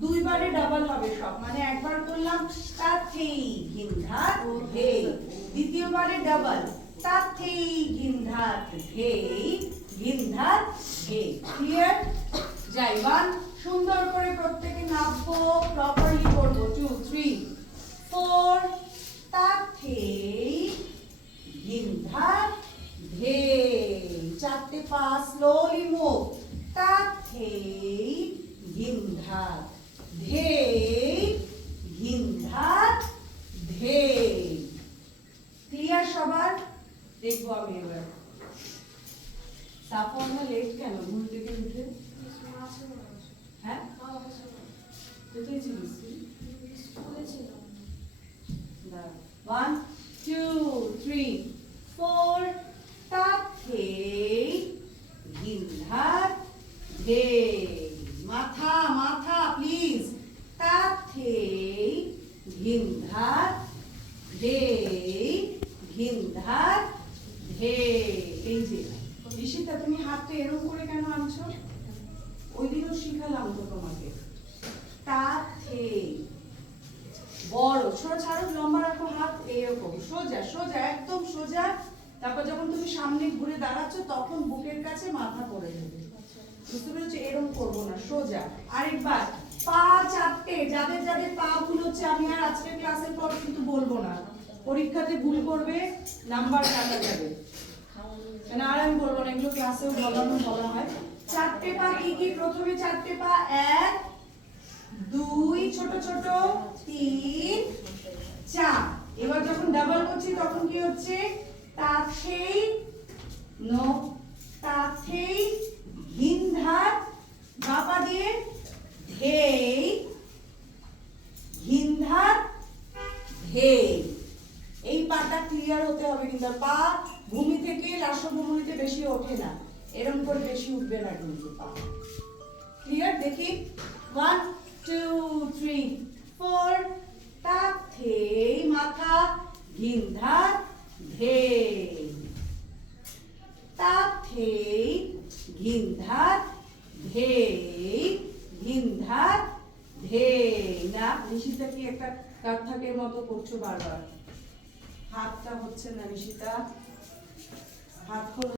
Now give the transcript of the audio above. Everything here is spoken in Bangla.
দুইবারে ডাবল হবে সব, মানে একবার করলাম তাথেই ঘিন্ধাত ধেই, দ্বিতীয়বারে ডাবল তাথেই ঘিন্ধাত ধেই, ঘিন্ধাত ধেই। ক্লিয়ার? যাই, 1 সুন্দর করে প্রত্যেকে নামবো, প্রপারলি করব। 2 3 4 তাথেই ঘিন্ধাত ধেই, চারটে পা স্লোলি মুভ, তাথেই ঘিন্ধাত ধেই, ঘিন্ধাত ধেই। ক্লিয়ার সবার? দেখবো আমি এবার। সাফওয়ানা লেট কেন ঘুম থেকে উঠে? হ্যাঁ, কোথায় ছিলিস তুই? 1 2 3 4 তাথেই ঘিন্ধাত ধেই, মাথা মাথা প্লিজ, তাথেই ঘিন্ধাত ধেই, ঘিন্ধাত ধেই। এই যে ঋষিতা, তুমি হাতটা এরকম করে কেন আনছো? ওই দিনও শিখালাম তো তোমাকে। তাথেই বড় ছাড়ো, লম্বা রাখো হাত, এরকম সোজা সোজা, একদম সোজা। তারপর যখন তুমি সামনে ঘুরে দাঁড়াচ্ছ তখন বুকের কাছে মাথা পড়ে যাবে, বুঝতে পেরেছো? এরকম করবো না, সোজা। আরেকবার, পা চারটে, যাদের যাদের পা ভুল হচ্ছে আমি আর আজকের ক্লাসের পর কিন্তু বলবো না, পরীক্ষাতে ভুল করবে নাম্বার কাটা যাবে, আর আমি বলবো না, এগুলো ক্লাসেও বলা হয়। চারটে পা কি কি? প্রথমে চারটে পা 1 2 ছোট ছোট 3 4। এবার যখন ডাবল করছি তখন কি হচ্ছে? তাথেই নো, তাথেই ঘিন্ধাত, বাপা দিয়ে ধেই, ঘিন্ধাত ধেই। এই পাটা ক্লিয়ার হতে হবে কিন্তু, পা ভূমি থেকে লাস্যভূমিতে বেশি ওঠে না, এরকম করে বেশি উঠবে না কিন্তু পা। ক্লিয়ার? দেখি 1 2 3 4 তাথেই মাথা ঘিন্ধাত ধেই, তাথেই ঘিন্ধাত ধেই, ঘিন্ধাত ধেই। না ঋষিতা কি একটা কাঠাকের মতো করছো বারবার, হাতটা হচ্ছে না ঋষিতা, হাত